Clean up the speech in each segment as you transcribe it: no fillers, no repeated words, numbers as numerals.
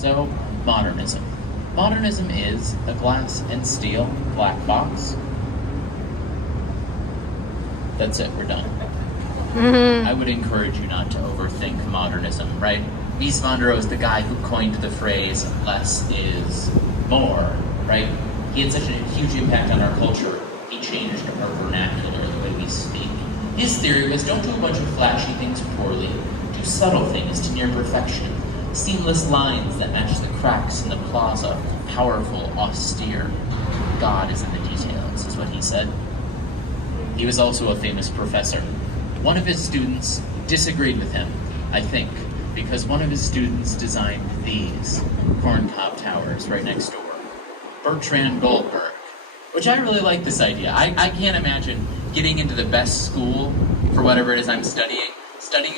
So, modernism. Modernism is a glass and steel black box. That's it, we're done. I would encourage you not to overthink modernism, right? Mies van der Rohe is the guy who coined the phrase, less is more, right? He had such a huge impact on our culture, he changed our vernacular, the way we speak. His theory was don't do a bunch of flashy things poorly, do subtle things to near perfection. Seamless lines that match the cracks in the plaza, powerful, austere. God is in the details, is what he said. He was also a famous professor. One of his students disagreed with him, I think, because one of his students designed these corncob towers right next door. Bertrand Goldberg, which I really like this idea. I can't imagine getting into the best school for whatever it is I'm studying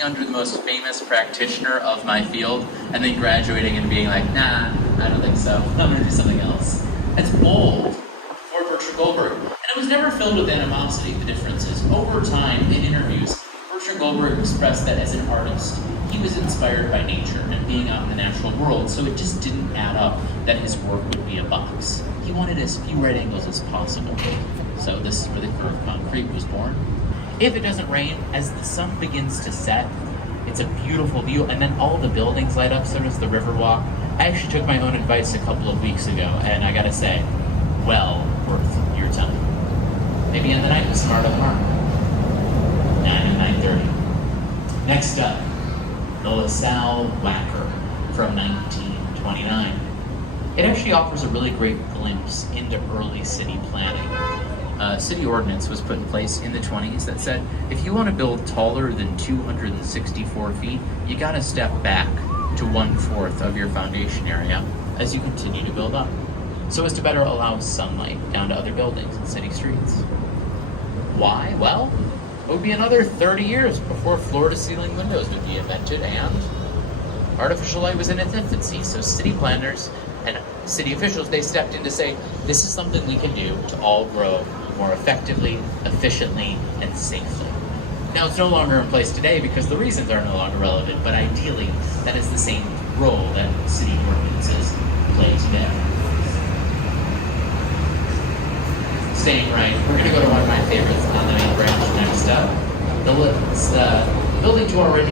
under the most famous practitioner of my field, and then graduating and being like, nah, I don't think so. I'm gonna do something else. That's bold for Bertrand Goldberg. And it was never filled with animosity. The difference is, over time, in interviews, Bertrand Goldberg expressed that as an artist, he was inspired by nature and being out in the natural world, so it just didn't add up that his work would be a box. He wanted as few right angles as possible. So this is where the curved concrete was born. If it doesn't rain, as the sun begins to set, it's a beautiful view, and then all the buildings light up, so does the Riverwalk. I actually took my own advice a couple of weeks ago, and I gotta say, well worth your time. Maybe end the night with some art of the mark. 9 and 9:30. Next up, the LaSalle Whacker from 1929. It actually offers a really great glimpse into early city planning. City ordinance was put in place in the 20s that said, if you want to build taller than 264 feet, you gotta step back to 1/4 of your foundation area as you continue to build up, so as to better allow sunlight down to other buildings and city streets. Why? Well, it would be another 30 years before floor-to-ceiling windows would be invented, and artificial light was in its infancy, so city planners and city officials, they stepped in to say, this is something we can do to all grow more effectively, efficiently, and safely. Now, it's no longer in place today because the reasons are no longer relevant, but ideally, that is the same role that city ordinances play today. Staying right, we're going to go to one of my favorites on the main branch next up. The building to our right